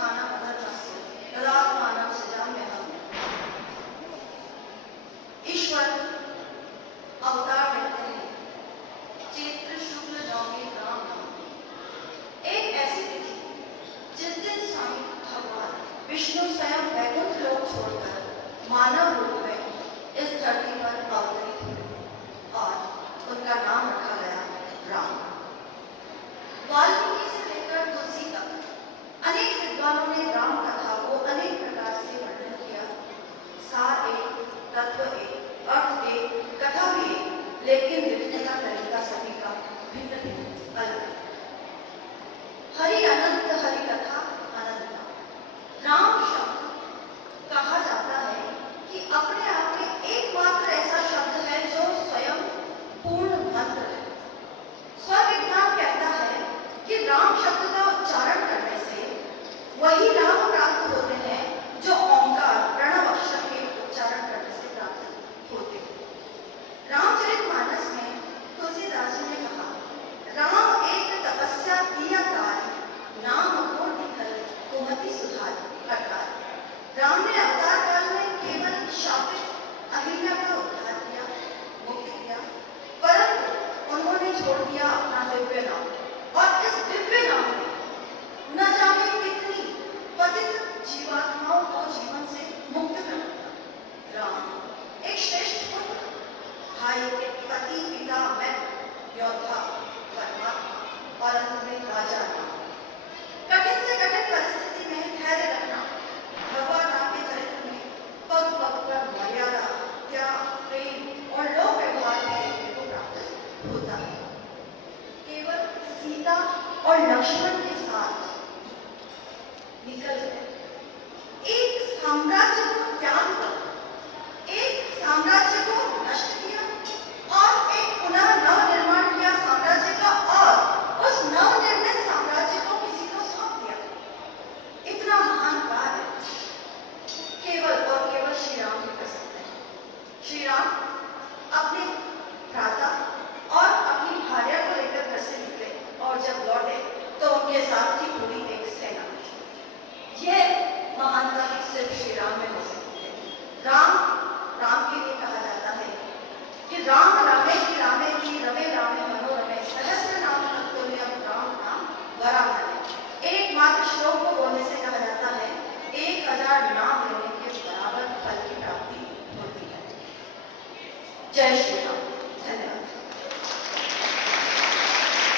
उत्थानम अधर्मस्य तदात्मानं सृजाम्यहम्। ईश्वर अवतार लेते हैं चैत्र शुक्ल नवमी राम नवमी, एक ऐसी तिथि जिस दिन स्वामी भगवान विष्णु स्वयं वैकुंठ लोक छोड़कर मानव रूप में इस धरती पर अवतरित हुए और उनका नाम रखा गया राम। वाल्मीकि से लेकर तुलसी तक अनेक विद्वानों ने राम कथा को अनेक प्रकार से वर्णन किया। सार एक, तत्व एक, अर्थ एक, कथा भी एक, लेकिन लिखने का तरीका सभी का भिन्न भिन्न अलग। हरि अनंत हरि कथा अनंत। राम शब्द कहा जाता है कि अपने आप में एकमात्र ऐसा शब्द है जो स्वयं पूर्ण मंत्र है। स्वविज्ञान कहता है कि राम शब्द का उच्चारण करने से वही लाभ प्राप्त होते हैं जो ओंकार प्रणव अक्षर के उच्चारण करने से प्राप्त होते हैं। रामचरितमानस में तुलसीदास जी ने कहा, राम एक तपस्या किया कार्य, नाम को निकल कुमति सुधार प्रकार। राम ने अवतार काल में केवल शापित अहिल्या का उद्धार किया, मुक्त किया, परंतु उन्होंने छोड़ दिया अपना दिव्य नाम और इस दिव्य नाम ने न जाने कितनी पतित जीवात्माओं को जीवन से मुक्त कर दिया। राम एक श्रेष्ठ पुत्र, भाई, पति, पिता, मैं, योद्धा, परमात्मा और अंत में राजा राम। कठिन से कठिन परिस्थिति में धैर्य रखना, भगवान राम के चरित्र में पग पग पर मर्यादा, त्याग, प्रेम और लोक व्यवहार में देखने को प्राप्त होता है। केवल सीता और लक्ष्मण के साथ निकल गए, एक साम्राज्य को त्याग कर, एक साम्राज्य को नष्ट किया और एक पुनः नवनिर्माण किया साम्राज्य का, और उस नवनिर्मित साम्राज्य को किसी को सौंप दिया। इतना महान कार्य केवल और केवल श्री राम ही कर सकते हैं। श्री राम अपने भ्राता और अपनी भार्या को लेकर घर से निकले और जब लौटे तो उनके साथ थी पूरी एक सेना। यह महानता सिर्फ श्री राम में हो सकती है। राम राम के लिए कहा जाता है कि राम रामे की रमे रामे मनोरमे सहस्र नाम तत्तुल्यम राम नाम वरानने। एकमात्र श्लोक को बोलने से कहा जाता है 1000 नाम लेने के बराबर फल की प्राप्ति होती है। जय श्री राम।